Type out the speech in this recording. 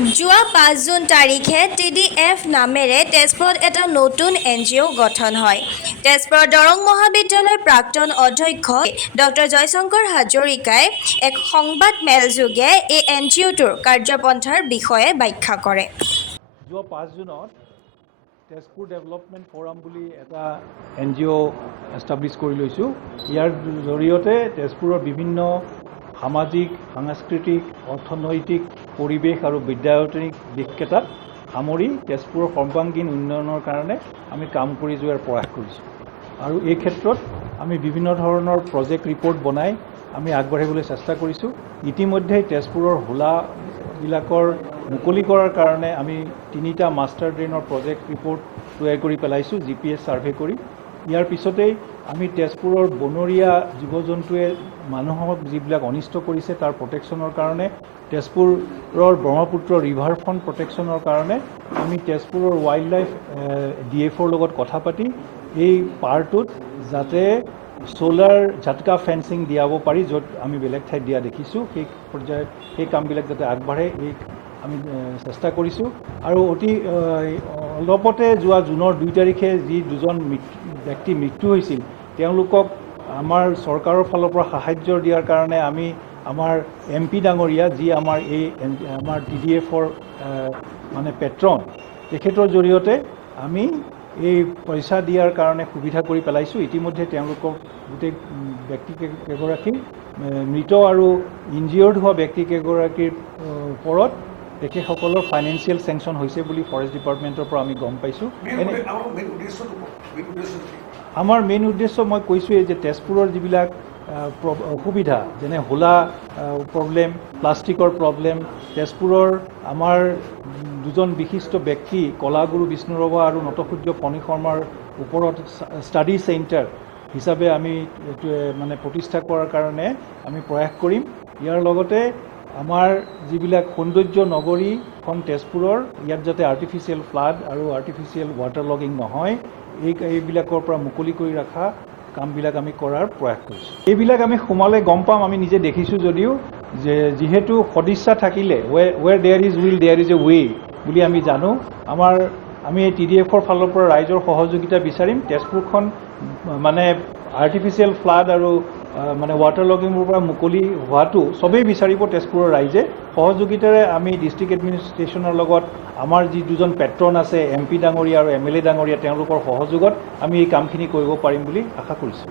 যোৱা ৫ জুন তাৰিখে TDF নামেৰে তেজপুৰত এটা নতুন NGO গঠন হয়। তেজপুৰৰ দৰং মহাবিদ্যালয়ৰ প্ৰাক্তন অধ্যক্ষ ডক্টৰ জয়শংকৰ হাজৰিকাই এক সংবাদ মেলযোগে এই NGOটোৰ কাৰ্যপন্থাৰ বিষয়ে ব্যাখ্যা কৰে। যোৱা ৫ জুনত তেজপুৰ ডেভেলপমেণ্ট ফৰাম বুলি এটা NGO এষ্টাব্লিছ কৰি লৈছোঁ। ইয়াৰ জৰিয়তে তেজপুৰৰ বিভিন্ন সামাজিক, সাংস্কৃতিক, অৰ্থনৈতিক, পৰিৱেশ আৰু বিদ্যায়তনিক দিশকেইটাত সামৰি তেজপুৰৰ সৰ্বাংগীন উন্নয়নৰ কাৰণে আমি কাম কৰি যোৱাৰ প্ৰয়াস কৰিছোঁ। আৰু এই ক্ষেত্ৰত আমি বিভিন্ন ধৰণৰ প্ৰজেক্ট ৰিপৰ্ট বনাই আমি আগবাঢ়িবলৈ চেষ্টা কৰিছোঁ। ইতিমধ্যে তেজপুৰৰ হোলাবিলাকৰ মুকলি কৰাৰ কাৰণে আমি 3টা মাষ্টাৰ ড্ৰেইনৰ প্ৰজেক্ট ৰিপৰ্ট তৈয়াৰ কৰি পেলাইছোঁ GPS ছাৰ্ভে কৰি। ইয়াৰ পিছতেই আমি তেজপুৰৰ বনৰীয়া জীৱ জন্তুৱে মানুহক যিবিলাক অনিষ্ট কৰিছে তাৰ প্ৰটেকশ্যনৰ কাৰণে তেজপুৰৰ ব্ৰহ্মপুত্ৰ ৰিভাৰ ফ্ৰণ্ট প্ৰটেকশ্যনৰ কাৰণে আমি তেজপুৰৰ ৱাইল্ড লাইফ DFৰ লগত কথা পাতি এই পাৰটোত যাতে সোলাৰ ঝাটকা ফেন্সিং দিয়াব পাৰি, য'ত আমি বেলেগ ঠাইত দিয়া দেখিছোঁ, সেই পৰ্যায়ত সেই কামবিলাক যাতে আগবাঢ়ে এই আমি চেষ্টা কৰিছোঁ। আৰু অতি অলপতে যোৱা জুনৰ 2 তাৰিখে যি দুজন ব্যক্তি মৃত্যু হৈছিল তেওঁলোকক আমাৰ চৰকাৰৰ ফালৰ পৰা সাহায্য দিয়াৰ কাৰণে আমি আমাৰ MP ডাঙৰীয়া যি আমাৰ TDFৰ মানে পেট্ৰন, তেখেতৰ জৰিয়তে আমি এই পইচা দিয়াৰ কাৰণে সুবিধা কৰি পেলাইছোঁ। ইতিমধ্যে তেওঁলোকক গোটেই ব্যক্তিকেইগৰাকী মৃত আৰু ইনজিয়ৰ্ড হোৱা ব্যক্তিকেইগৰাকীৰ ওপৰত তেখেতসকলৰ ফাইনেন্সিয়েল চেংচন হৈছে বুলি ফৰেষ্ট ডিপাৰ্টমেণ্টৰ পৰা আমি গম পাইছোঁ। আমাৰ মেইন উদ্দেশ্য মই কৈছোঁৱেই যে তেজপুৰৰ যিবিলাক অসুবিধা যেনে হোলা প্ৰব্লেম, প্লাষ্টিকৰ প্ৰব্লেম, তেজপুৰৰ আমাৰ দুজন বিশিষ্ট ব্যক্তি কলাগুৰু বিষ্ণুৰাভা আৰু নটসূৰ্য ফণী শৰ্মাৰ ওপৰত ষ্টাডি চেণ্টাৰ হিচাপে আমি মানে প্ৰতিষ্ঠা কৰাৰ কাৰণে আমি প্ৰয়াস কৰিম। ইয়াৰ লগতে আমাৰ যিবিলাক সৌন্দৰ্য নগৰীখন তেজপুৰৰ, ইয়াত যাতে আৰ্টিফিচিয়েল ফ্লাড আৰু আৰ্টিফিচিয়েল ৱাটাৰ লগিং নহয়, এইবিলাকৰ পৰা মুকলি কৰি ৰখা কামবিলাক আমি কৰাৰ প্ৰয়াস কৰিছোঁ। এইবিলাক আমি সোমালে গম পাম, আমি নিজে দেখিছোঁ যদিও যে যিহেতু সদিচ্ছা থাকিলে where there is will there is a way বুলি আমি জানো। আমি এই TDFৰ ফালৰ পৰা ৰাইজৰ সহযোগিতা বিচাৰিম। তেজপুৰখন মানে আৰ্টিফিচিয়েল ফ্লাড আৰু মানে ৱাটাৰ লগিঙৰ পৰা মুকলি হোৱাটো চবেই বিচাৰিব তেজপুৰৰ ৰাইজে। সহযোগিতাৰে আমি ডিষ্ট্ৰিক্ট এডমিনিষ্ট্ৰেশ্যনৰ লগত আমাৰ যি দুজন পেট্ৰন আছে MP ডাঙৰীয়া আৰু MLA ডাঙৰীয়া তেওঁলোকৰ সহযোগত আমি এই কামখিনি কৰিব পাৰিম বুলি আশা কৰিছোঁ।